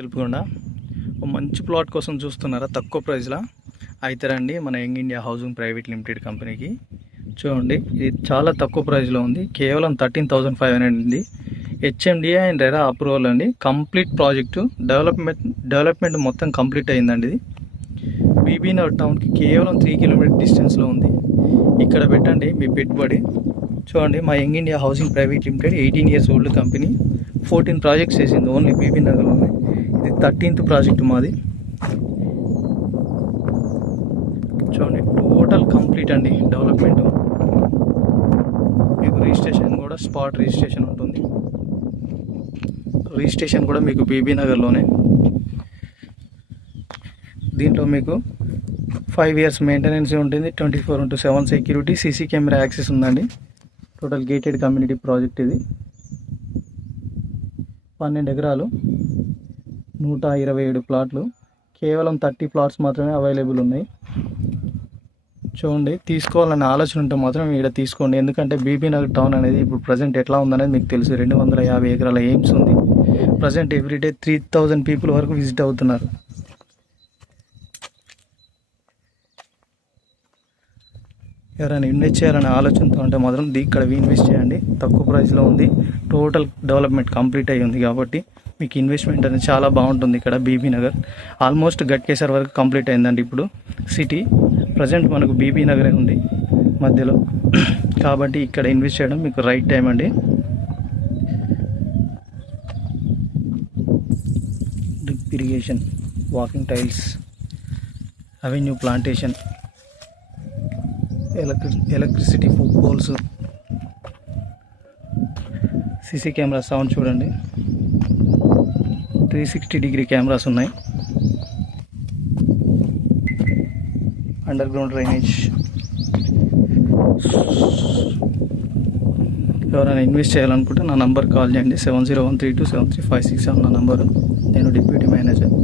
తెలుపుకుండా ఒక మంచి ప్లాట్ కోసం చూస్తున్నారా? తక్కువ ప్రైస్లో అయితే రండి మన young India housing private limited కంపెనీకి. చూడండి, ఇది చాలా తక్కువ ప్రైస్లో ఉంది. కేవలం 13,500 ఉంది. హెచ్ఎండిఏ అండ్ రెరా అప్రూవల్ అండి. కంప్లీట్ ప్రాజెక్టు డెవలప్మెంట్ మొత్తం కంప్లీట్ అయిందండి. ఇది బీబీ నగర్ టౌన్కి కేవలం 3 కిలోమీటర్ డిస్టెన్స్లో ఉంది. ఇక్కడ పెట్టండి మీ పెట్టుబడి. చూడండి, మా young India housing private limited 18 years old company. 14 projects చేసింది ఓన్లీ బీబీ నగర్లోనే. ఇది 13th ప్రాజెక్ట్ మాది. చూడండి, టోటల్ కంప్లీట్ అండి డెవలప్మెంట్. మీకు రిజిస్ట్రేషన్ కూడా స్పాట్ రిజిస్ట్రేషన్ ఉంటుంది. రిజిస్ట్రేషన్ కూడా మీకు బీబీ నగర్లోనే. దీంట్లో మీకు 5 years మెయింటెనెన్స్ ఉంటుంది. 24/7 సెక్యూరిటీ, సీసీ కెమెరా యాక్సెస్ ఉందండి. టోటల్ గేటెడ్ కమ్యూనిటీ ప్రాజెక్ట్ ఇది. 12 ఎకరాలు, 127 ప్లాట్లు. కేవలం 30 ప్లాట్స్ మాత్రమే అవైలబుల్ ఉన్నాయి. చూడండి, తీసుకోవాలనే ఆలోచన ఉంటే మాత్రం ఇక్కడ తీసుకోండి. ఎందుకంటే బీబీ నగర్ టౌన్ అనేది ఇప్పుడు ప్రజెంట్ ఎట్లా ఉందనేది మీకు తెలుసు. 250 ఎకరాల ఎయిమ్స్ ఉంది. ప్రజెంట్ ఎవ్రీడే 3,000 పీపుల్ వరకు విజిట్ అవుతున్నారు. ఎవరైనా ఇన్వెస్ట్ చేయాలనే ఆలోచనతో ఉంటే మాత్రం ఇక్కడ ఇన్వెస్ట్ చేయండి. తక్కువ ప్రైస్లో ఉంది. టోటల్ డెవలప్మెంట్ కంప్లీట్ అయ్యి ఉంది కాబట్టి మీకు ఇన్వెస్ట్మెంట్ అనేది చాలా బాగుంటుంది. ఇక్కడ బీబీ నగర్ ఆల్మోస్ట్ గట్కేసర్ వరకు కంప్లీట్ అయిందండి. ఇప్పుడు సిటీ ప్రజెంట్ మనకు బీబీ నగరే ఉంది మధ్యలో, కాబట్టి ఇక్కడ ఇన్వెస్ట్ చేయడం మీకు రైట్ టైం అండి. Drip irrigation, walking tiles, avenue plantation, electricity poles, CC camera సౌండ్ చూడండి. 360-degree కెమెరాస్ ఉన్నాయి. Underground drainage. ఎవరైనా ఇన్వెస్ట్ చేయాలనుకుంటే నా నంబర్ కాల్ చేయండి. 7013273567 నా నంబరు. నేను డిప్యూటీ మేనేజర్.